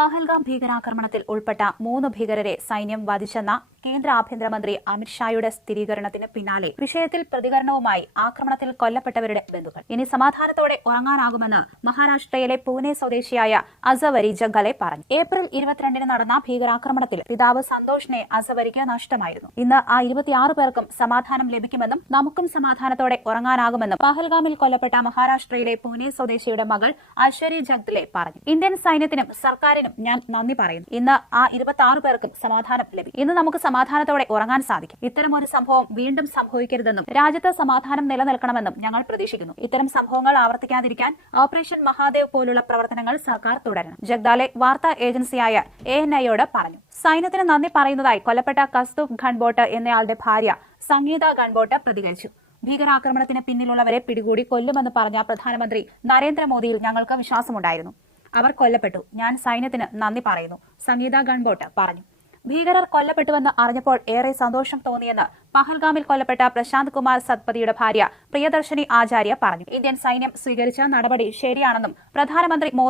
പഹൽഗാം ഭീകരാക്രമണത്തിൽ ഉൾപ്പെട്ട 3 ഭീകരരെ സൈന്യം വധിച്ചെന്ന കേന്ദ്ര ആഭ്യന്തരമന്ത്രി അമിത്ഷായുടെ സ്ഥിരീകരണത്തിന് പിന്നാലെ വിഷയത്തിൽ പ്രതികരണവുമായി ആക്രമണത്തിൽ കൊല്ലപ്പെട്ടവരുടെ ബന്ധുക്കൾ. ഇനി സമാധാനത്തോടെ ഉറങ്ങാനാകുമെന്ന് മഹാരാഷ്ട്രയിലെ പൂനെ സ്വദേശിയായ അസവരി ജഗ്ഗലെ പറഞ്ഞു. ഏപ്രിൽ 22-ന് നടന്ന ഭീകരാക്രമണത്തിൽ പിതാവ് സന്തോഷിനെ അസവരിക്ക് നഷ്ടമായിരുന്നു. ഇന്ന് ആ 26 പേർക്കും സമാധാനം ലഭിക്കുമെന്നും നമുക്കും സമാധാനത്തോടെ ഉറങ്ങാനാകുമെന്നും പഹൽഗാമിൽ കൊല്ലപ്പെട്ട മഹാരാഷ്ട്രയിലെ പൂനെ സ്വദേശിയുടെ മകൾ അശ്വരി ജഗ്ഗലെ പറഞ്ഞു. ഇന്ത്യൻ സൈന്യത്തിനും സർക്കാരിനും ഞാൻ നന്ദി പറയുന്നു. ഇന്ന് ആ 26 പേർക്കും സമാധാനം ലഭിക്കും. ഇന്ന് നമുക്ക് സമാധാനത്തോടെ ഉറങ്ങാൻ സാധിക്കും. ഇത്തരമൊരു സംഭവം വീണ്ടും സംഭവിക്കരുതെന്നും രാജ്യത്ത് സമാധാനം നിലനിൽക്കണമെന്നും ഞങ്ങൾ പ്രതീക്ഷിക്കുന്നു. ഇത്തരം സംഭവങ്ങൾ ആവർത്തിക്കാതിരിക്കാൻ ഓപ്പറേഷൻ മഹാദേവ് പോലുള്ള പ്രവർത്തനങ്ങൾ സർക്കാർ തുടരണം. ജഗ്ദാലെ വാർത്താ ഏജൻസിയായ ANIയോട് പറഞ്ഞു. സൈന്യത്തിന് നന്ദി പറയുന്നതായി കൊല്ലപ്പെട്ട കസ്തൂഫ് ഗൺബോട്ട് എന്നയാളുടെ ഭാര്യ സംഗീത ഗൺബോട്ട് പ്രതികരിച്ചു. ഭീകരാക്രമണത്തിന് പിന്നിലുള്ളവരെ പിടികൂടി കൊല്ലുമെന്ന് പറഞ്ഞ പ്രധാനമന്ത്രി നരേന്ദ്രമോദിയിൽ ഞങ്ങൾക്ക് വിശ്വാസമുണ്ടായിരുന്നു. അവർ കൊല്ലപ്പെട്ടു. ഞാൻ സൈന്യത്തിന് നന്ദി പറയുന്നു, സംഗീത ഗൺബോട്ട് പറഞ്ഞു. ഭീകരർ കൊല്ലപ്പെട്ടുവെന്ന് അറിഞ്ഞപ്പോൾ ഏറെ സന്തോഷം തോന്നിയെന്ന് പഹൽഗാമിൽ കൊല്ലപ്പെട്ട പ്രശാന്ത് കുമാർ സത്പതിയുടെ ഭാര്യ പ്രിയദർശിനി ആചാര്യ പറഞ്ഞു. ഇന്ത്യൻ സൈന്യം സ്വീകരിച്ച നടപടി ശരിയാണെന്നും പ്രധാനമന്ത്രി മോദി